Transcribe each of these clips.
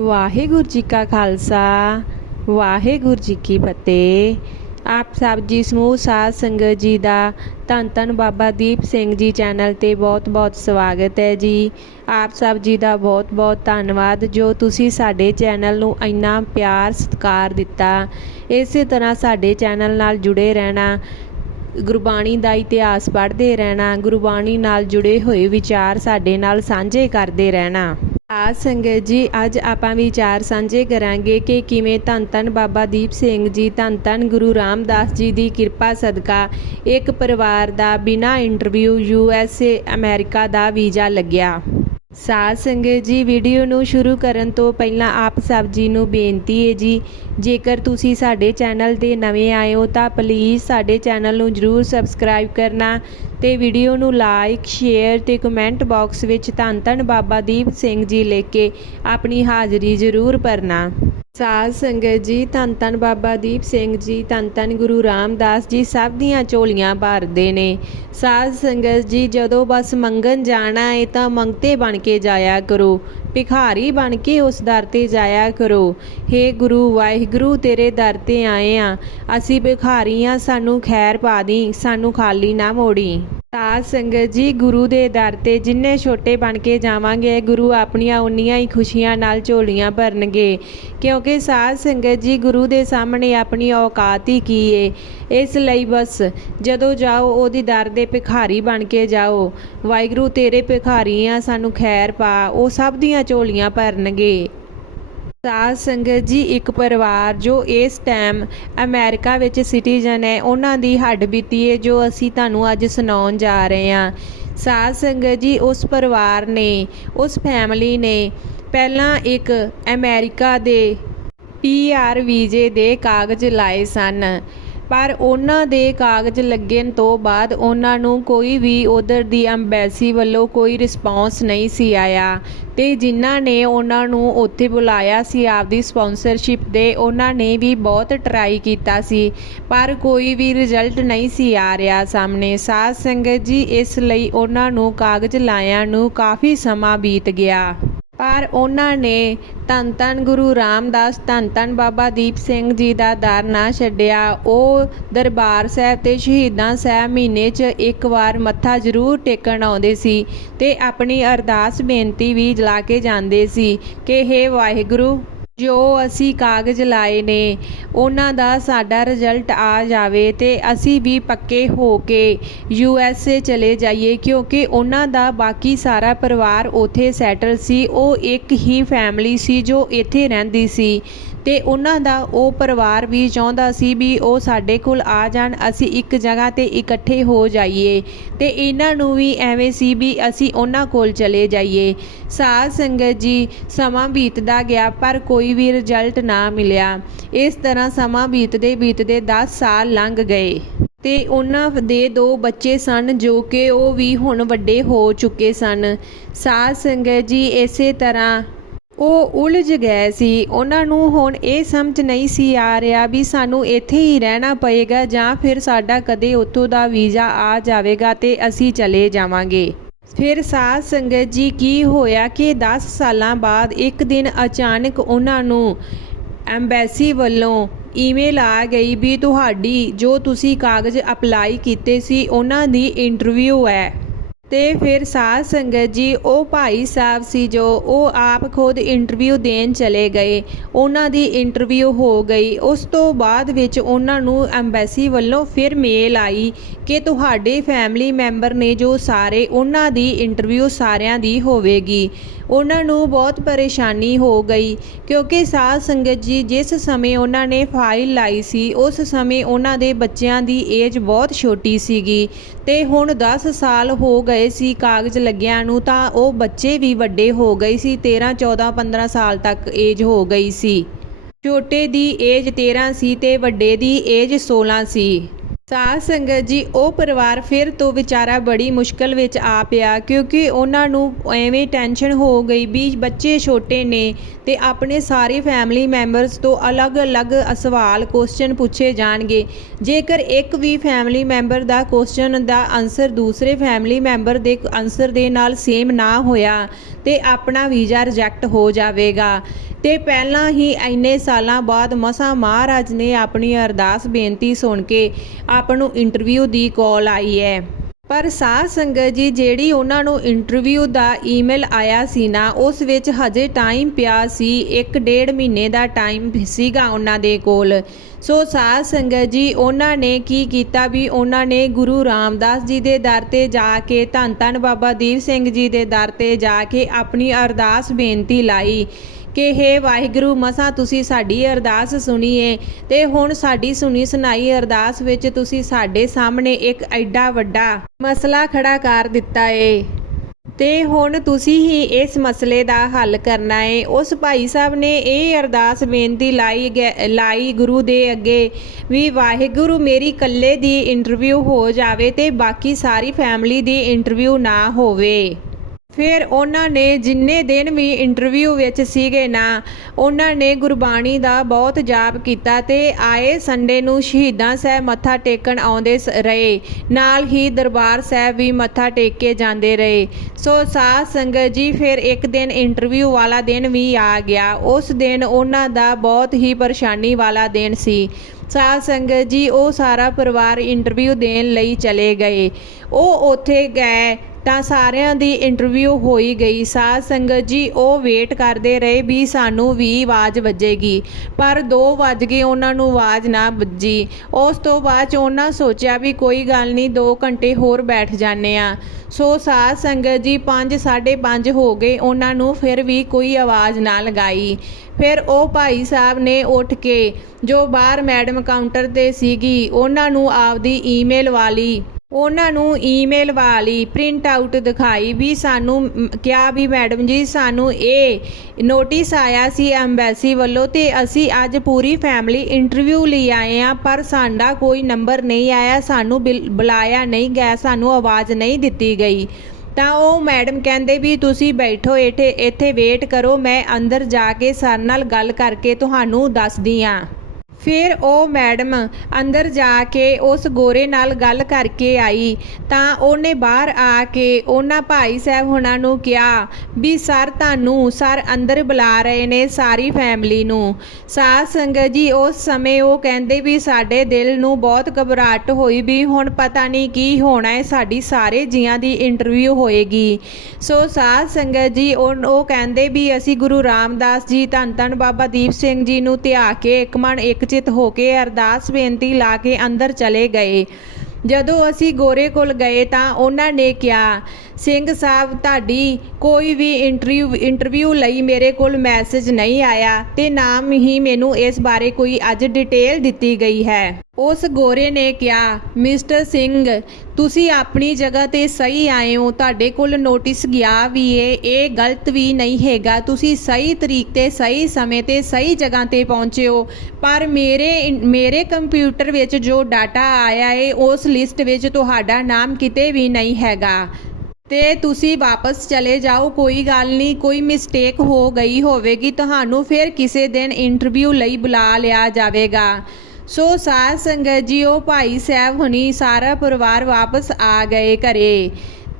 ਵਾਹਿਗੁਰੂ ਜੀ ਕਾ ਖਾਲਸਾ, ਵਾਹਿਗੁਰੂ ਜੀ ਕੀ ਫਤਿਹ। ਆਪ ਸਭ ਜੀ ਸਮੂਹ ਸਾਧ ਸੰਗਤ ਜੀ ਦਾ ਧੰਨ ਧੰਨ ਬਾਬਾ ਦੀਪ ਸਿੰਘ ਜੀ ਚੈਨਲ ਤੇ ਬਹੁਤ-ਬਹੁਤ ਸਵਾਗਤ ਹੈ ਜੀ। ਆਪ ਸਭ ਜੀ ਦਾ ਬਹੁਤ-ਬਹੁਤ ਧੰਨਵਾਦ ਜੋ ਤੁਸੀਂ ਸਾਡੇ ਚੈਨਲ ਨੂੰ ਇੰਨਾ ਪਿਆਰ ਸਤਿਕਾਰ ਦਿੱਤਾ। ਇਸੇ ਤਰ੍ਹਾਂ ਸਾਡੇ ਚੈਨਲ ਨਾਲ ਜੁੜੇ ਰਹਿਣਾ, ਗੁਰਬਾਣੀ ਦਾ ਇਤਿਹਾਸ ਪੜ੍ਹਦੇ ਰਹਿਣਾ, ਗੁਰਬਾਣੀ ਨਾਲ ਜੁੜੇ ਹੋਏ ਵਿਚਾਰ ਸਾਡੇ ਨਾਲ ਸਾਂਝੇ ਕਰਦੇ ਰਹਿਣਾ। ਆ ਸੰਗਤ ਜੀ, ਅੱਜ ਆਪਾਂ ਵਿਚਾਰ ਸਾਂਝੇ ਕਰਾਂਗੇ ਕਿ ਕਿਵੇਂ ਧੰਨ ਧੰਨ ਬਾਬਾ ਦੀਪ ਸਿੰਘ ਜੀ, ਧੰਨ ਧੰਨ ਗੁਰੂ ਰਾਮਦਾਸ ਜੀ ਦੀ ਕਿਰਪਾ ਸਦਕਾ ਇੱਕ ਪਰਿਵਾਰ ਦਾ ਬਿਨਾਂ ਇੰਟਰਵਿਊ ਯੂ ਐਸ ਏ ਅਮਰੀਕਾ ਦਾ ਵੀਜ਼ਾ ਲੱਗਿਆ। ਸਾਧ ਸੰਗਤ ਜੀ ਵੀਡੀਓ ਨੂੰ ਸ਼ੁਰੂ ਕਰਨ ਤੋਂ ਪਹਿਲਾਂ ਆਪ ਸਭ ਜੀ ਨੂੰ ਬੇਨਤੀ ਹੈ ਜੀ ਜੇਕਰ ਤੁਸੀਂ ਸਾਡੇ ਚੈਨਲ ਤੇ ਨਵੇਂ ਆਏ ਹੋ ਤਾਂ ਪਲੀਜ਼ ਸਾਡੇ ਚੈਨਲ ਨੂੰ ਜਰੂਰ ਸਬਸਕ੍ਰਾਈਬ ਕਰਨਾ ਤੇ ਵੀਡੀਓ ਨੂੰ ਲਾਈਕ ਸ਼ੇਅਰ ਤੇ ਕਮੈਂਟ ਬਾਕਸ ਵਿੱਚ ਧੰਨ ਧੰਨ ਬਾਬਾ ਦੀਪ ਸਿੰਘ ਜੀ ਲਿਖ ਕੇ ਆਪਣੀ ਹਾਜ਼ਰੀ ਜ਼ਰੂਰ ਭਰਨਾ। ਸਾਧ ਸੰਗਤ ਜੀ, ਧੰਨ ਧੰਨ ਬਾਬਾ ਦੀਪ ਸਿੰਘ ਜੀ, ਧੰਨ ਧੰਨ ਗੁਰੂ ਰਾਮਦਾਸ ਜੀ, ਸਭ ਦੀਆਂ ਝੋਲੀਆਂ ਭਰਦੇ ਨੇ। ਸਾਧ ਸੰਗਤ ਜੀ, ਜਦੋਂ ਬਸ ਮੰਗਣ ਜਾਣਾ ਏ ਤਾਂ ਮੰਗਤੇ ਬਣ ਕੇ ਜਾਇਆ ਕਰੋ। ਭਿਖਾਰੀ ਬਣ ਕੇ ਉਸ ਦਰ ਤੇ ਜਾਇਆ ਕਰੋ। हे ਗੁਰੂ, ਵਾਹਿਗੁਰੂ, ਤੇਰੇ ਦਰ ਤੇ ਆਏ ਆ। ਅਸੀਂ ਭਿਖਾਰੀ ਆ ਸਾਨੂੰ ਖੈਰ ਪਾ ਦੀ, ਸਾਨੂੰ ਖਾਲੀ ਨਾ ਮੋੜੀ। ਸਾਧ ਸੰਗਤ ਜੀ, ਗੁਰੂ ਦੇ ਦਰ ਤੇ ਜਿੰਨੇ ਛੋਟੇ ਬਣ ਕੇ ਜਾਵਾਂਗੇ, ਗੁਰੂ ਆਪਣੀਆਂ ਉਨੀਆਂ ਹੀ ਖੁਸ਼ੀਆਂ ਨਾਲ ਝੋਲੀਆਂ ਭਰਨਗੇ। ਕਿਉਂਕਿ ਸਾਧ ਸੰਗਤ ਜੀ, ਗੁਰੂ ਦੇ ਸਾਹਮਣੇ ਆਪਣੀ ਔਕਾਤ ਹੀ ਕੀ ਏ? ਇਸ ਲਈ ਬਸ, ਜਦੋਂ ਜਾਓ, ਉਹਦੀ ਦਰ ਦੇ ਭਿਖਾਰੀ ਬਣ ਕੇ ਜਾਓ। ਵਾਹਿਗੁਰੂ ਤੇਰੇ ਭਿਖਾਰੀ ਆ, ਸਾਨੂੰ ਖੈਰ ਪਾ, ਉਹ ਸਭ ਦੀਆਂ ਝੋਲੀਆਂ ਭਰਨਗੇ। ਸਾਧ ਸੰਗਤ ਜੀ, ਇੱਕ ਪਰਿਵਾਰ ਜੋ ਇਸ ਟਾਈਮ ਅਮਰੀਕਾ ਵਿੱਚ ਸਿਟੀਜ਼ਨ ਹੈ, ਉਹਨਾਂ ਦੀ ਹੱਡ ਬੀਤੀ ਹੈ, ਜੋ ਅਸੀਂ ਤੁਹਾਨੂੰ ਅੱਜ ਸੁਣਾਉਣ ਜਾ ਰਹੇ ਹਾਂ। ਸਾਧ ਸੰਗਤ ਜੀ, ਉਸ ਪਰਿਵਾਰ ਨੇ, ਉਸ ਫੈਮਿਲੀ ਨੇ ਪਹਿਲਾਂ ਇੱਕ ਅਮਰੀਕਾ ਦੇ ਪੀਆਰ ਵੀਜ਼ੇ ਦੇ ਕਾਗਜ਼ ਲਾਏ ਸਨ। ਪਰ ਉਹਨਾਂ ਦੇ ਕਾਗਜ਼ ਲੱਗਣ ਤੋਂ ਬਾਅਦ ਉਹਨਾਂ ਨੂੰ ਕੋਈ ਵੀ ਉਧਰ ਦੀ ਅੰਬੈਸੀ ਵੱਲੋਂ ਕੋਈ ਰਿਸਪੌਂਸ ਨਹੀਂ ਸੀ ਆਇਆ। ਤੇ ਜਿਨ੍ਹਾਂ ਨੇ ਉਹਨਾਂ ਨੂੰ ਉੱਥੇ ਬੁਲਾਇਆ ਸੀ ਆਪਦੀ ਸਪਾਂਸਰਸ਼ਿਪ ਦੇ, ਉਹਨਾਂ ਨੇ ਵੀ ਬਹੁਤ ਟਰਾਈ ਕੀਤਾ ਸੀ, ਪਰ ਕੋਈ ਵੀ ਰਿਜ਼ਲਟ ਨਹੀਂ ਸੀ ਆ ਰਿਹਾ ਸਾਹਮਣੇ। ਸਾਧ ਸੰਗਤ ਜੀ, ਇਸ ਲਈ ਉਹਨਾਂ ਨੂੰ ਕਾਗਜ਼ ਲਾਇਆਂ ਨੂੰ ਕਾਫੀ ਸਮਾਂ ਬੀਤ ਗਿਆ। ਪਰ ਉਹਨਾਂ ਨੇ ਧੰਨ ਧੰਨ ਗੁਰੂ ਰਾਮਦਾਸ, ਧੰਨ ਧੰਨ ਬਾਬਾ ਦੀਪ ਸਿੰਘ ਜੀ ਦਾ ਦਰ ਨਾ ਛੱਡਿਆ। ਉਹ ਦਰਬਾਰ ਸਾਹਿਬ ਤੇ ਸ਼ਹੀਦਾਂ ਸਾਹਿਬ ਮਹੀਨੇ 'ਚ ਇੱਕ ਵਾਰ ਮੱਥਾ ਜ਼ਰੂਰ ਟੇਕਣ ਆਉਂਦੇ ਸੀ ਤੇ ਆਪਣੀ ਅਰਦਾਸ ਬੇਨਤੀ ਵੀ ਲਾ ਕੇ ਜਾਂਦੇ ਸੀ ਕਿ ਹੇ ਵਾਹਿਗੁਰੂ ਜੋ ਅਸੀਂ ਕਾਗਜ਼ ਲਾਏ ਨੇ, ਉਹਨਾਂ ਦਾ ਸਾਡਾ ਰਿਜ਼ਲਟ ਆ ਜਾਵੇ ਤੇ ਅਸੀਂ ਵੀ ਪੱਕੇ ਹੋ ਕੇ ਯੂ ਐਸ ਏ ਚਲੇ ਜਾਈਏ, ਕਿਉਂਕਿ ਉਹਨਾਂ ਦਾ ਬਾਕੀ ਸਾਰਾ ਪਰਿਵਾਰ ਉੱਥੇ ਸੈਟਲ ਸੀ, ਉਹ ਇੱਕ ਹੀ ਫੈਮਿਲੀ ਸੀ ਜੋ ਇੱਥੇ ਰਹਿੰਦੀ ਸੀ। ਤੇ ਉਹਨਾਂ ਦਾ ਉਹ ਪਰਿਵਾਰ ਵੀ ਚਾਹੁੰਦਾ ਸੀ ਵੀ ਉਹ ਸਾਡੇ ਕੋਲ ਆ ਜਾਣ, ਅਸੀਂ ਇੱਕ ਜਗ੍ਹਾ ਤੇ ਇਕੱਠੇ ਹੋ ਜਾਈਏ ਤੇ ਇਹਨਾਂ ਨੂੰ ਵੀ ਐਵੇਂ ਸੀ ਵੀ ਅਸੀਂ ਉਹਨਾਂ ਕੋਲ ਚਲੇ ਜਾਈਏ। ਸਾਧ ਸੰਗਤ ਜੀ, ਸਮਾਂ ਬੀਤਦਾ ਗਿਆ ਪਰ ਕੋਈ ਵੀ ਰਿਜ਼ਲਟ ਨਾ ਮਿਲਿਆ। ਇਸ ਤਰ੍ਹਾਂ ਸਮਾਂ ਬੀਤਦੇ ਬੀਤਦੇ 10 ਸਾਲ ਲੰਘ ਗਏ ਤੇ ਉਹਨਾਂ ਦੇ ਦੋ ਬੱਚੇ ਸਨ ਜੋ ਕਿ ਉਹ ਵੀ ਹੁਣ ਵੱਡੇ ਹੋ ਚੁੱਕੇ ਸਨ। ਸਾਧ ਸੰਗਤ ਜੀ, ਇਸੇ ਤਰ੍ਹਾਂ ਉਹ ਉਲਝ ਗਏ ਸੀ। ਉਹਨਾਂ ਨੂੰ ਹੁਣ ਇਹ ਸਮਝ ਨਹੀਂ ਸੀ ਆ ਰਿਹਾ ਵੀ ਸਾਨੂੰ ਇੱਥੇ ਹੀ ਰਹਿਣਾ ਪਏਗਾ ਜਾਂ ਫਿਰ ਸਾਡਾ ਕਦੇ ਉੱਥੋਂ ਦਾ ਵੀਜ਼ਾ ਆ ਜਾਵੇਗਾ ਤੇ ਅਸੀਂ ਚਲੇ ਜਾਵਾਂਗੇ। ਫਿਰ ਸਾਧ ਸੰਗਤ ਜੀ ਕੀ ਹੋਇਆ ਕਿ 10 ਸਾਲਾਂ ਬਾਅਦ ਇੱਕ ਦਿਨ ਅਚਾਨਕ ਉਹਨਾਂ ਨੂੰ ਐਮਬੈਸੀ ਵੱਲੋਂ ਈਮੇਲ ਆ ਗਈ ਵੀ ਤੁਹਾਡੀ ਜੋ ਤੁਸੀਂ ਕਾਗਜ਼ ਅਪਲਾਈ ਕੀਤੇ ਸੀ, ਉਹਨਾਂ ਦੀ ਇੰਟਰਵਿਊ ਹੈ। ਤੇ ਫਿਰ ਸਾਧ ਸੰਗਤ ਜੀ, ਉਹ ਭਾਈ ਸਾਹਿਬ ਸੀ ਜੋ ਉਹ ਆਪ ਖੁਦ ਇੰਟਰਵਿਊ ਦੇਣ ਚਲੇ ਗਏ। ਉਹਨਾਂ ਦੀ ਇੰਟਰਵਿਊ ਹੋ ਗਈ। ਉਸ ਤੋਂ ਬਾਅਦ ਵਿੱਚ ਉਹਨਾਂ ਨੂੰ ਐਮਬੈਸੀ ਵੱਲੋਂ ਫਿਰ ਮੇਲ ਆਈ ਕਿ ਤੁਹਾਡੇ ਫੈਮਿਲੀ ਮੈਂਬਰ ਨੇ ਜੋ ਸਾਰੇ, ਉਹਨਾਂ ਦੀ ਇੰਟਰਵਿਊ ਸਾਰਿਆਂ ਦੀ ਹੋਵੇਗੀ। ਉਹਨਾਂ ਨੂੰ ਬਹੁਤ ਪਰੇਸ਼ਾਨੀ ਹੋ ਗਈ ਕਿਉਂਕਿ ਸਾਧ ਸੰਗਤ ਜੀ ਜਿਸ ਸਮੇਂ ਉਹਨਾਂ ਨੇ ਫਾਈਲ ਲਾਈ ਸੀ, ਉਸ ਸਮੇਂ ਉਹਨਾਂ ਦੇ ਬੱਚਿਆਂ ਦੀ ਏਜ ਬਹੁਤ ਛੋਟੀ ਸੀਗੀ ਤੇ ਹੁਣ 10 ਸਾਲ ਹੋ ਗਏ ਸੀ ਕਾਗਜ਼ ਲੱਗਿਆਂ ਨੂੰ ਤਾਂ ਉਹ ਬੱਚੇ ਵੀ ਵੱਡੇ ਹੋ ਗਏ ਸੀ 13 14 15 ਸਾਲ ਤੱਕ ਏਜ ਹੋ ਗਈ ਸੀ। ਛੋਟੇ ਦੀ ਏਜ 13 ਸੀ ਤੇ ਵੱਡੇ ਦੀ ਏਜ 16 ਸੀ। ਸਾਧ ਸੰਗਤ ਜੀ, ਉਹ ਪਰਿਵਾਰ ਫਿਰ ਤੋਂ ਵਿਚਾਰਾ ਬੜੀ ਮੁਸ਼ਕਲ ਵਿੱਚ ਆ ਪਿਆ ਕਿਉਂਕਿ ਉਹਨਾਂ ਨੂੰ ਐਵੇਂ ਟੈਨਸ਼ਨ ਹੋ ਗਈ ਵੀ ਬੱਚੇ ਛੋਟੇ ਨੇ ਤੇ ਆਪਣੇ ਸਾਰੇ ਫੈਮਿਲੀ ਮੈਂਬਰਸ ਤੋਂ ਅਲੱਗ-ਅਲੱਗ ਸਵਾਲ ਕੁਐਸਚਨ ਪੁੱਛੇ ਜਾਣਗੇ। ਜੇਕਰ ਇੱਕ ਵੀ ਫੈਮਿਲੀ ਮੈਂਬਰ ਦਾ ਕੁਐਸਚਨ ਦਾ ਆਨਸਰ ਦੂਸਰੇ ਫੈਮਿਲੀ ਮੈਂਬਰ ਦੇ ਆਨਸਰ ਦੇ ਨਾਲ ਸੇਮ ਨਾ ਹੋਇਆ ਤੇ ਆਪਣਾ ਵੀਜ਼ਾ ਰਿਜੈਕਟ ਹੋ ਜਾਵੇਗਾ। ਤੇ ਪਹਿਲਾਂ ਹੀ ਇੰਨੇ ਸਾਲਾਂ ਬਾਅਦ ਮਸਾ ਮਹਾਰਾਜ ਨੇ ਆਪਣੀ ਅਰਦਾਸ ਬੇਨਤੀ ਸੁਣ ਕੇ ਆਪ ਨੂੰ ਇੰਟਰਵਿਊ ਦੀ ਕਾਲ ਆਈ ਹੈ। ਪਰ ਸਾਧ ਸੰਗਤ ਜੀ, ਜਿਹੜੀ ਉਹਨਾਂ ਨੂੰ ਇੰਟਰਵਿਊ ਦਾ ਈਮੇਲ ਆਇਆ ਸੀ ਨਾ, ਉਸ ਵਿੱਚ ਹਜੇ ਟਾਈਮ ਪਿਆ ਸੀ, ਇੱਕ ਡੇਢ ਮਹੀਨੇ ਦਾ ਟਾਈਮ ਸੀਗਾ ਉਹਨਾਂ ਦੇ ਕੋਲ। ਸੋ ਸਾਧ ਸੰਗਤ ਜੀ, ਉਹਨਾਂ ਨੇ ਕੀ ਕੀਤਾ ਵੀ ਉਹਨਾਂ ਨੇ ਗੁਰੂ ਰਾਮਦਾਸ ਜੀ ਦੇ ਦਰ ਤੇ ਜਾ ਕੇ, ਧੰਨ ਧੰਨ ਬਾਬਾ ਦੀਪ ਸਿੰਘ ਜੀ ਦੇ ਦਰ ਤੇ ਜਾ ਕੇ ਆਪਣੀ ਅਰਦਾਸ ਬੇਨਤੀ ਲਾਈ। ਕਿ ਹੇ ਵਾਹਿਗੁਰੂ, ਮਸਾਂ ਤੁਸੀਂ ਸਾਡੀ ਅਰਦਾਸ ਸੁਣੀ ਏ ਤੇ ਹੁਣ ਸਾਡੀ ਸੁਣੀ ਸੁਣਾਈ ਅਰਦਾਸ ਵਿੱਚ ਤੁਸੀਂ ਸਾਡੇ ਸਾਹਮਣੇ ਇੱਕ ਐਡਾ ਵੱਡਾ ਮਸਲਾ ਖੜਾ ਕਰ ਦਿੱਤਾ ਏ। ਤੇ ਹੁਣ ਤੁਸੀਂ ਹੀ ਇਸ ਮਸਲੇ ਦਾ ਹੱਲ ਕਰਨਾ ਏ। ਉਸ ਭਾਈ ਸਾਹਿਬ ਨੇ ਇਹ ਅਰਦਾਸ ਬੇਨਤੀ ਲਾਈ ਗੈ- ਲਾਈ ਗੁਰੂ ਦੇ ਅੱਗੇ ਵੀ ਵਾਹਿਗੁਰੂ, ਮੇਰੀ ਇਕੱਲੇ ਦੀ ਇੰਟਰਵਿਊ ਹੋ ਜਾਵੇ ਤੇ ਬਾਕੀ ਸਾਰੀ ਫੈਮਿਲੀ ਦੀ ਇੰਟਰਵਿਊ ਨਾ ਹੋਵੇ। ਫਿਰ ਉਹਨਾਂ ਨੇ ਜਿੰਨੇ ਦਿਨ ਵੀ ਇੰਟਰਵਿਊ ਵਿੱਚ ਸੀਗੇ ਨਾ, ਉਹਨਾਂ ਨੇ ਗੁਰਬਾਣੀ ਦਾ ਬਹੁਤ ਜਾਪ ਕੀਤਾ ਤੇ ਆਏ ਸੰਡੇ ਨੂੰ ਸ਼ਹੀਦਾਂ ਸਾਹਿਬ ਮੱਥਾ ਟੇਕਣ ਆਉਂਦੇ ਸ- ਰਹੇ। ਨਾਲ ਹੀ ਦਰਬਾਰ ਸਾਹਿਬ ਵੀ ਮੱਥਾ ਟੇਕ ਕੇ ਜਾਂਦੇ ਰਹੇ। ਸੋ ਸਾਧ ਸੰਗਤ ਜੀ, ਫਿਰ ਇੱਕ ਦਿਨ ਇੰਟਰਵਿਊ ਵਾਲਾ ਦਿਨ ਵੀ ਆ ਗਿਆ। ਉਸ ਦਿਨ ਉਹਨਾਂ ਦਾ ਬਹੁਤ ਹੀ ਪਰੇਸ਼ਾਨੀ ਵਾਲਾ ਦਿਨ ਸੀ। ਸਾਧ ਸੰਗਤ ਜੀ, ਉਹ ਸਾਰਾ ਪਰਿਵਾਰ ਇੰਟਰਵਿਊ ਦੇਣ ਲਈ ਚਲੇ ਗਏ। ਉਹ ਉੱਥੇ ਗਏ। ਤਾਂ ਸਾਰਿਆਂ ਦੀ ਇੰਟਰਵਿਊ ਹੋਈ ਗਈ। ਸਾਧ ਸੰਗਤ ਜੀ, ਉਹ ਵੇਟ ਕਰਦੇ ਰਹੇ ਵੀ ਸਾਨੂੰ ਵੀ ਆਵਾਜ਼ ਵੱਜੇਗੀ। ਪਰ 2 ਵੱਜ ਗਏ, ਉਹਨਾਂ ਨੂੰ ਆਵਾਜ਼ ਨਾ ਵੱਜੀ। ਉਸ ਤੋਂ ਬਾਅਦ ਚ ਉਹਨਾਂ ਸੋਚਿਆ ਵੀ ਕੋਈ ਗੱਲ ਨਹੀਂ 2 ਘੰਟੇ ਹੋਰ ਬੈਠ ਜਾਂਦੇ ਆ ਸੋ ਸਾਧ ਸੰਗਤ ਜੀ 5 5:30 ਹੋ ਗਏ। ਉਹਨਾਂ ਨੂੰ ਫਿਰ ਵੀ ਕੋਈ ਆਵਾਜ਼ ਨਾ ਲਗਾਈ। ਫਿਰ ਉਹ ਭਾਈ ਸਾਹਿਬ ਨੇ ਉੱਠ ਕੇ, ਜੋ ਬਾਹਰ ਮੈਡਮ ਕਾਊਂਟਰ ਤੇ ਸੀਗੀ, ਉਹਨਾਂ ਨੂੰ ਆਪਦੀ ਈਮੇਲ ਵਾਲੀ ਉਹਨਾਂ ਨੂੰ ਈਮੇਲ ਵਾਲੀ ਪ੍ਰਿੰਟ ਆਊਟ ਦਿਖਾਈ ਵੀ ਸਾਨੂੰ ਕਿਹਾ ਵੀ ਮੈਡਮ ਜੀ ਸਾਨੂੰ ਇਹ ਨੋਟਿਸ ਆਇਆ ਸੀ ਐਮਬੈਸੀ ਵੱਲੋਂ ਤੇ ਅਸੀਂ ਅੱਜ ਪੂਰੀ ਫੈਮਿਲੀ ਇੰਟਰਵਿਊ ਲਈ ਆਏ ਆ ਪਰ ਸਾਡਾ ਕੋਈ ਨੰਬਰ ਨਹੀਂ ਆਇਆ, ਸਾਨੂੰ ਬਿਲ- ਬੁਲਾਇਆ ਨਹੀਂ ਗਿਆ, ਸਾਨੂੰ ਆਵਾਜ਼ ਨਹੀਂ ਦਿੱਤੀ ਗਈ। ਤਾਂ ਉਹ ਮੈਡਮ ਕਹਿੰਦੇ ਵੀ ਤੁਸੀਂ ਬੈਠੋ, ਇੱਥੇ ਇੱਥੇ ਵੇਟ ਕਰੋ, ਮੈਂ ਅੰਦਰ ਜਾ ਕੇ ਸਰ ਨਾਲ ਗੱਲ ਕਰਕੇ ਤੁਹਾਨੂੰ ਦੱਸਦੀ ਆ ਫਿਰ ਉਹ ਮੈਡਮ ਅੰਦਰ ਜਾ ਕੇ ਉਸ ਗੋਰੇ ਨਾਲ ਗੱਲ ਕਰਕੇ ਆਈ। ਤਾਂ ਉਹਨੇ ਬਾਹਰ ਆ ਕੇ ਉਹਨਾਂ ਭਾਈ ਸਾਹਿਬ ਹੁਣਾਂ ਨੂੰ ਕਿਹਾ ਵੀ, ਸਰ, ਤੁਹਾਨੂੰ ਸਰ ਅੰਦਰ ਬੁਲਾ ਰਹੇ ਨੇ ਸਾਰੀ ਫੈਮਿਲੀ ਨੂੰ। ਸਾਧ ਸੰਗਤ ਜੀ, ਉਸ ਸਮੇਂ ਉਹ ਕਹਿੰਦੇ ਵੀ, ਸਾਡੇ ਦਿਲ ਨੂੰ ਬਹੁਤ ਘਬਰਾਹਟ ਹੋਈ ਵੀ, ਹੁਣ ਪਤਾ ਨਹੀਂ ਕੀ ਹੋਣਾ ਹੈ ਸਾਡੀ ਸਾਰੇ ਜੀਆਂ ਦੀ ਇੰਟਰਵਿਊ ਹੋਏਗੀ। ਸੋ ਸਾਧ ਸੰਗਤ ਜੀ, ਉਹ ਉਹ ਕਹਿੰਦੇ ਵੀ, ਅਸੀਂ ਗੁਰੂ ਰਾਮਦਾਸ ਜੀ ਧੰਨ ਧੰਨ ਬਾਬਾ ਦੀਪ ਸਿੰਘ ਜੀ ਨੂੰ ਧਿਆ ਕੇ ਇੱਕ ਮਨ ਇੱਕ ਚਿਤ ਹੋ ਕੇ ਅਰਦਾਸ ਬੇਨਤੀ ਲਾ ਕੇ ਅੰਦਰ ਚਲੇ ਗਏ। ਜਦੋਂ ਅਸੀਂ ਗੋਰੇ ਕੋਲ ਗਏ ਤਾਂ ਉਹਨਾਂ ਨੇ ਕਿਹਾ, ਸਿੰਘ ਸਾਹਿਬ, ਤੁਹਾਡੀ ਕੋਈ ਵੀ ਇੰਟਰਵਿਊ ਇੰਟਰਵਿਊ ਲਈ ਮੇਰੇ ਕੋਲ ਮੈਸੇਜ ਨਹੀਂ ਆਇਆ ਤੇ ਨਾਮ ਹੀ ਮੈਨੂੰ ਇਸ ਬਾਰੇ ਕੋਈ ਅੱਜ ਡਿਟੇਲ ਦਿੱਤੀ ਗਈ ਹੈ। ਉਸ ਗੋਰੇ ਨੇ ਕਿਹਾ, ਮਿਸਟਰ ਸਿੰਘ, ਤੁਸੀਂ ਆਪਣੀ ਜਗ੍ਹਾ ਤੇ ਸਹੀ ਆਏ ਹੋ। ਤੁਹਾਡੇ ਕੋਲ ਨੋਟਿਸ ਗਿਆ ਵੀ ਇਹ ਇਹ ਗਲਤ ਵੀ ਨਹੀਂ ਹੈਗਾ। ਤੁਸੀਂ ਸਹੀ ਤਰੀਕ ਤੇ, ਸਹੀ ਸਮੇਂ ਤੇ, ਸਹੀ ਜਗ੍ਹਾ ਤੇ ਪਹੁੰਚੇ ਹੋ। ਪਰ ਮੇਰੇ ਮੇਰੇ ਕੰਪਿਊਟਰ ਵਿੱਚ ਜੋ ਡਾਟਾ ਆਇਆ ਏ, ਉਸ ਲਿਸਟ ਵਿੱਚ ਤੁਹਾਡਾ ਨਾਮ ਕਿਤੇ ਵੀ ਨਹੀਂ ਹੈਗਾ। ਤੇ ਤੁਸੀਂ ਵਾਪਸ ਚਲੇ ਜਾਓ, ਕੋਈ ਗੱਲ ਨਹੀਂ। ਕੋਈ ਮਿਸਟੇਕ ਹੋ ਗਈ ਹੋਵੇਗੀ। ਤੁਹਾਨੂੰ ਫਿਰ ਕਿਸੇ ਦਿਨ ਇੰਟਰਵਿਊ ਲਈ ਬੁਲਾ ਲਿਆ ਜਾਵੇਗਾ। ਸੋ ਸਾਧ ਸੰਗਤ ਜੀ ਉਹ ਭਾਈ ਸਾਹਿਬ ਹੁਣੀ ਸਾਰਾ ਪਰਿਵਾਰ ਵਾਪਸ ਆ ਗਏ ਘਰੇ।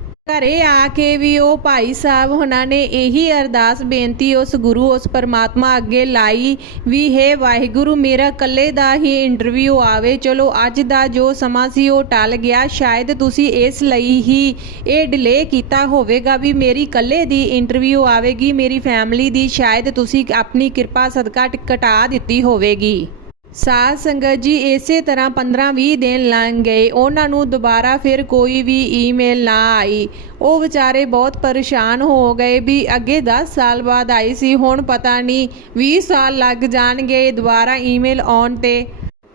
ਘਰੇ ਆ ਕੇ ਵੀ ਉਹ ਭਾਈ ਸਾਹਿਬ ਉਹਨਾਂ ਨੇ ਇਹੀ ਅਰਦਾਸ ਬੇਨਤੀ ਉਸ ਗੁਰੂ, ਉਸ ਪਰਮਾਤਮਾ ਅੱਗੇ ਲਾਈ ਵੀ, ਹੈ ਵਾਹਿਗੁਰੂ, ਮੇਰਾ ਇਕੱਲੇ ਦਾ ਹੀ ਇੰਟਰਵਿਊ ਆਵੇ। ਚਲੋ, ਅੱਜ ਦਾ ਜੋ ਸਮਾਂ ਸੀ ਉਹ ਟਲ ਗਿਆ। ਸ਼ਾਇਦ ਤੁਸੀਂ ਇਸ ਲਈ ਹੀ ਇਹ ਡਿਲੇ ਕੀਤਾ ਹੋਵੇਗਾ ਵੀ ਮੇਰੀ ਇਕੱਲੇ ਦੀ ਇੰਟਰਵਿਊ ਆਵੇਗੀ, ਮੇਰੀ ਫੈਮਿਲੀ ਦੀ। ਸ਼ਾਇਦ ਤੁਸੀਂ ਆਪਣੀ ਕਿਰਪਾ ਸਦਕਾ ਟ- ਘਟਾ ਦਿੱਤੀ ਹੋਵੇਗੀ। ਸਾਧ ਸੰਗਤ ਜੀ ਇਸੇ ਤਰ੍ਹਾਂ 15-20 ਦਿਨ ਲੰਘ ਗਏ। ਉਹਨਾਂ ਨੂੰ ਦੁਬਾਰਾ ਫਿਰ ਕੋਈ ਵੀ ਈਮੇਲ ਨਾ ਆਈ। ਉਹ ਵਿਚਾਰੇ ਬਹੁਤ ਪਰੇਸ਼ਾਨ ਹੋ ਗਏ ਵੀ ਅੱਗੇ 10 ਸਾਲ ਬਾਅਦ ਆਈ ਸੀ, ਹੁਣ ਪਤਾ ਨਹੀਂ 20 ਸਾਲ ਲੱਗ ਜਾਣਗੇ ਦੁਬਾਰਾ ਈਮੇਲ ਆਉਣ ਤੇ।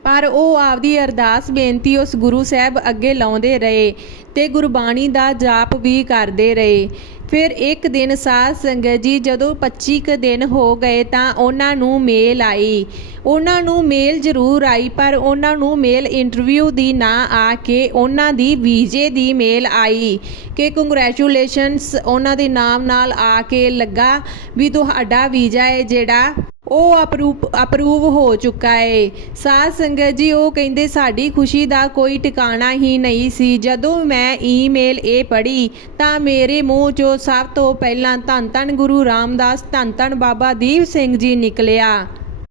ਪਰ ਉਹ ਆਪਦੀ ਅਰਦਾਸ ਬੇਨਤੀ ਉਸ ਗੁਰੂ ਸਾਹਿਬ ਅੱਗੇ ਲਾਉਂਦੇ ਰਹੇ ਤੇ ਗੁਰਬਾਣੀ ਦਾ ਜਾਪ ਵੀ ਕਰਦੇ ਰਹੇ। ਫਿਰ ਇੱਕ ਦਿਨ ਸਾਧ ਸੰਗਤ ਜੀ ਜਦੋਂ 25 ਕੁ ਦਿਨ ਹੋ ਗਏ ਤਾਂ ਉਹਨਾਂ ਨੂੰ ਮੇਲ ਆਈ। ਉਹਨਾਂ ਨੂੰ ਮੇਲ ਜ਼ਰੂਰ ਆਈ, ਪਰ ਉਹਨਾਂ ਨੂੰ ਮੇਲ ਇੰਟਰਵਿਊ ਦੀ ਨਾ ਆ ਕੇ ਉਹਨਾਂ ਦੀ ਵੀਜ਼ੇ ਦੀ ਮੇਲ ਆਈ ਕਿ ਕੰਗ੍ਰੈਚੁਲੇਸ਼ਨਸ ਉਹਨਾਂ ਦੇ ਨਾਮ ਨਾਲ ਆ ਕੇ ਲੱਗਾ ਵੀ ਤੁਹਾਡਾ ਵੀਜ਼ਾ ਹੈ ਜਿਹੜਾ ਉਹ ਅਪਰੂਪ ਅਪਰੂਵ ਹੋ ਚੁੱਕਾ ਏ। ਸਾਧ ਸੰਗਤ ਜੀ, ਉਹ ਕਹਿੰਦੇ ਸਾਡੀ ਖੁਸ਼ੀ ਦਾ ਕੋਈ ਟਿਕਾਣਾ ਹੀ ਨਹੀਂ ਸੀ। ਜਦੋਂ ਮੈਂ ਈਮੇਲ ਇਹ ਪੜ੍ਹੀ, ਤਾਂ ਮੇਰੇ ਮੂੰਹ 'ਚੋਂ ਸਭ ਤੋਂ ਪਹਿਲਾਂ ਧੰਨ ਧੰਨ ਗੁਰੂ ਰਾਮਦਾਸ, ਧੰਨ ਧੰਨ ਬਾਬਾ ਦੀਪ ਸਿੰਘ ਜੀ ਨਿਕਲਿਆ।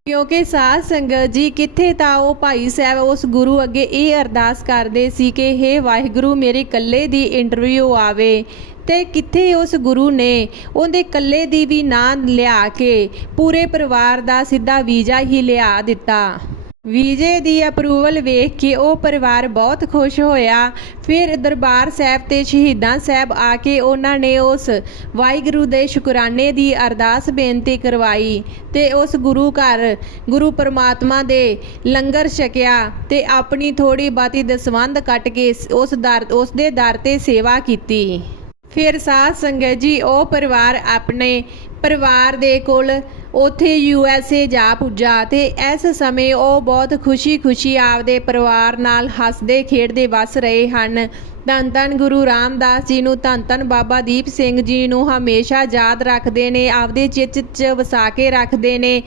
ਕਿਉਂਕਿ ਸਾਧ ਸੰਗਤ ਜੀ ਕਿੱਥੇ ਤਾਂ ਉਹ ਭਾਈ ਸਾਹਿਬ ਉਸ ਗੁਰੂ ਅੱਗੇ ਇਹ ਅਰਦਾਸ ਕਰਦੇ ਸੀ ਕਿ हे ਵਾਹਿਗੁਰੂ, ਮੇਰੇ ਇਕੱਲੇ ਦੀ ਇੰਟਰਵਿਊ ਆਵੇ। ਤੇ ਕਿੱਥੇ ਉਸ ਗੁਰੂ ਨੇ ਉਹਦੇ ਇਕੱਲੇ ਦੀ ਵੀ ਨਾਂ ਲਿਆ ਕੇ ਪੂਰੇ ਪਰਿਵਾਰ ਦਾ ਸਿੱਧਾ ਵੀਜ਼ਾ ਹੀ ਲਿਆ ਦਿੱਤਾ। ਵਿਜੇ ਦੀ ਅਪਰੂਵਲ ਵੇਖ ਕੇ ਉਹ ਪਰਿਵਾਰ ਬਹੁਤ ਖੁਸ਼ ਹੋਇਆ। ਫਿਰ ਦਰਬਾਰ ਸਾਹਿਬ ਤੇ ਸ਼ਹੀਦਾਂ ਸਾਹਿਬ ਆ ਕੇ ਉਹਨਾਂ ਨੇ ਉਸ ਵਾਹਿਗੁਰੂ ਦੇ ਸ਼ੁਕਰਾਨੇ ਦੀ ਅਰਦਾਸ ਬੇਨਤੀ ਕਰਵਾਈ ਤੇ ਉਸ ਗੁਰੂ ਘਰ, ਗੁਰੂ ਪਰਮਾਤਮਾ ਦੇ ਲੰਗਰ ਛਕਿਆ ਤੇ ਆਪਣੀ ਥੋੜੀ ਬਾਤੀ ਦਸਵੰਧ ਕੱਟ ਕੇ ਉਸ ਦਰ, ਉਸ ਦੇ ਦਰ ਤੇ ਸੇਵਾ ਕੀਤੀ। ਫਿਰ ਸਾਧ ਸੰਗਤ ਜੀ, ਉਹ ਪਰਿਵਾਰ ਆਪਣੇ ਪਰਿਵਾਰ ਦੇ ਕੋਲ ਉਥੇ ਯੂ ਐਸ ਏ ਜਾ ਪੁੱਜਾ ਤੇ ਇਸ ਸਮੇਂ ਉਹ ਬਹੁਤ ਖੁਸ਼ੀ-ਖੁਸ਼ੀ ਆਪਦੇ ਪਰਿਵਾਰ ਨਾਲ ਹੱਸਦੇ, ਖੇਡਦੇ, ਵਸ ਰਹੇ ਹਨ। ਧੰਨ ਧੰਨ ਗੁਰੂ ਰਾਮਦਾਸ ਜੀ ਨੂੰ, ਧੰਨ ਧੰਨ ਬਾਬਾ ਦੀਪ ਸਿੰਘ ਜੀ ਨੂੰ ਹਮੇਸ਼ਾ ਯਾਦ ਰੱਖਦੇ ਨੇ, ਆਪਦੇ ਚਿੱਤ 'ਚ ਵਸਾ ਕੇ ਰੱਖਦੇ ਨੇ।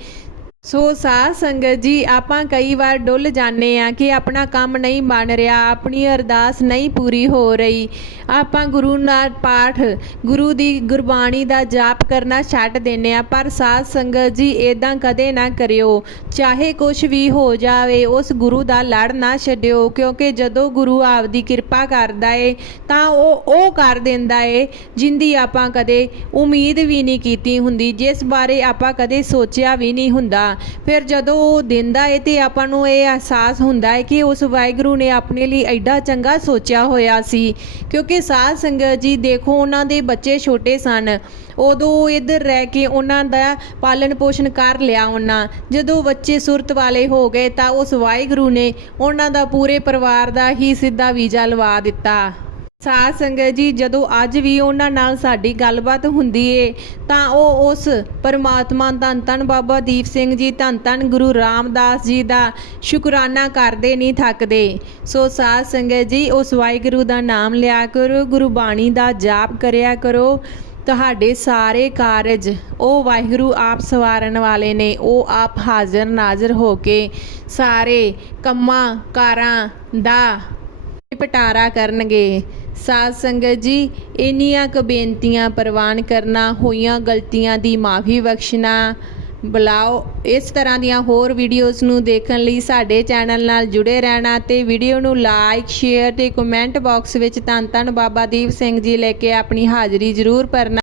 ਸੋ ਸਾਧ ਸੰਗਤ ਜੀ, ਆਪਾਂ ਕਈ ਵਾਰ ਡੁੱਲ ਜਾਂਦੇ ਆ ਕਿ ਆਪਣਾ ਕੰਮ ਨਹੀਂ ਬਣ ਰਿਹਾ, ਆਪਣੀ ਅਰਦਾਸ ਨਹੀਂ ਪੂਰੀ ਹੋ ਰਹੀ। ਆਪਾਂ ਗੁਰੂ ਨਾਲ ਪਾਠ, ਗੁਰੂ ਦੀ ਗੁਰਬਾਣੀ ਦਾ ਜਾਪ ਕਰਨਾ ਛੱਡ ਦਿੰਨੇ ਆ ਪਰ ਸਾਧ ਸੰਗਤ ਜੀ ਇਦਾਂ ਕਦੇ ਨਾ ਕਰਿਓ। ਚਾਹੇ ਕੁਝ ਵੀ ਹੋ ਜਾਵੇ, ਉਸ ਗੁਰੂ ਦਾ ਲੜ ਨਾ ਛੱਡਿਓ, ਕਿਉਂਕਿ ਜਦੋਂ ਗੁਰੂ ਆਪਦੀ ਕਿਰਪਾ ਕਰਦਾ ਏ, ਤਾਂ ਉਹ ਉਹ ਕਰ ਦਿੰਦਾ ਏ, ਜਿੰਦੀ ਆਪਾਂ ਕਦੇ ਉਮੀਦ ਵੀ ਨਹੀਂ ਕੀਤੀ ਹੁੰਦੀ, ਜਿਸ ਬਾਰੇ ਆਪਾਂ ਕਦੇ ਸੋਚਿਆ ਵੀ ਨਹੀਂ ਹੁੰਦਾ। ਫਿਰ ਜਦੋਂ ਉਹ ਦਿੰਦਾ ਏ ਤੇ ਆਪਾਂ ਨੂੰ ਇਹ ਅਹਿਸਾਸ ਹੁੰਦਾ ਹੈ ਕਿ ਉਸ ਵਾਹਿਗੁਰੂ ਨੇ ਆਪਣੇ ਲਈ ਐਡਾ ਚੰਗਾ ਸੋਚਿਆ ਹੋਇਆ ਸੀ। ਕਿਉਂਕਿ ਸਾਧ ਸੰਗਤ ਜੀ ਦੇਖੋ, ਉਹਨਾਂ ਦੇ ਬੱਚੇ ਛੋਟੇ ਸਨ। ਉਦੋਂ ਇੱਧਰ ਰਹਿ ਕੇ ਉਹਨਾਂ ਦਾ ਪਾਲਣ ਪੋਸ਼ਣ ਕਰ ਲਿਆ ਉਹਨਾਂ। ਜਦੋਂ ਬੱਚੇ ਸੁਰਤ ਵਾਲੇ ਹੋ ਗਏ ਤਾਂ ਉਸ ਵਾਹਿਗੁਰੂ ਨੇ ਉਹਨਾਂ ਦਾ ਪੂਰੇ ਪਰਿਵਾਰ ਦਾ ਹੀ ਸਿੱਧਾ ਵੀਜ਼ਾ ਲਵਾ ਦਿੱਤਾ। ਸਾਧ ਸੰਗਤ ਜੀ, ਜਦੋਂ ਅੱਜ ਵੀ ਉਹਨਾਂ ਨਾਲ ਸਾਡੀ ਗੱਲਬਾਤ ਹੁੰਦੀ ਏ, ਤਾਂ ਉਹ ਉਸ ਪਰਮਾਤਮਾ ਧੰਨ ਧੰਨ ਬਾਬਾ ਦੀਪ ਸਿੰਘ ਜੀ, ਧੰਨ ਧੰਨ ਗੁਰੂ ਰਾਮਦਾਸ ਜੀ ਦਾ ਸ਼ੁਕਰਾਨਾ ਕਰਦੇ ਨਹੀਂ ਥੱਕਦੇ। ਸੋ ਸਾਧ ਸੰਗਤ ਜੀ, ਉਸ ਵਾਹਿਗੁਰੂ ਦਾ ਨਾਮ ਲਿਆ ਕਰੋ, ਗੁਰਬਾਣੀ ਦਾ ਜਾਪ ਕਰਿਆ ਕਰੋ। ਤੁਹਾਡੇ ਸਾਰੇ ਕਾਰਜ ਉਹ ਵਾਹਿਗੁਰੂ ਆਪ ਸਵਾਰਨ ਵਾਲੇ ਨੇ, ਉਹ ਆਪ ਹਾਜ਼ਰ ਨਾਜ਼ਰ ਹੋ ਕੇ ਸਾਰੇ ਕੰਮਾਂ ਕਾਰਾਂ ਦਾ ਪਟਾਰਾ ਕਰਨਗੇ। ਸਾਧ ਸੰਗਤ ਜੀ, ਇੰਨੀਆਂ ਕੁ ਬੇਨਤੀਆਂ ਪ੍ਰਵਾਨ ਕਰਨਾ, ਹੋਈਆਂ ਗਲਤੀਆਂ ਦੀ ਮਾਫੀ ਬਖਸ਼ਣਾ, ਬੁਲਾਓ। ਇਸ ਤਰ੍ਹਾਂ ਦੀਆਂ ਹੋਰ ਵੀਡੀਓਜ਼ ਨੂੰ ਦੇਖਣ ਲਈ ਸਾਡੇ ਚੈਨਲ ਨਾਲ ਜੁੜੇ ਰਹਿਣਾ ਤੇ ਵੀਡੀਓ ਨੂੰ ਲਾਈਕ ਸ਼ੇਅਰ ਤੇ ਕਮੈਂਟ ਬਾਕਸ ਵਿੱਚ ਧੰਨ ਧੰਨ ਬਾਬਾ ਦੀਪ ਸਿੰਘ ਜੀ ਲੈ ਕੇ ਆਪਣੀ ਹਾਜ਼ਰੀ ਜ਼ਰੂਰ ਭਰਨਾ।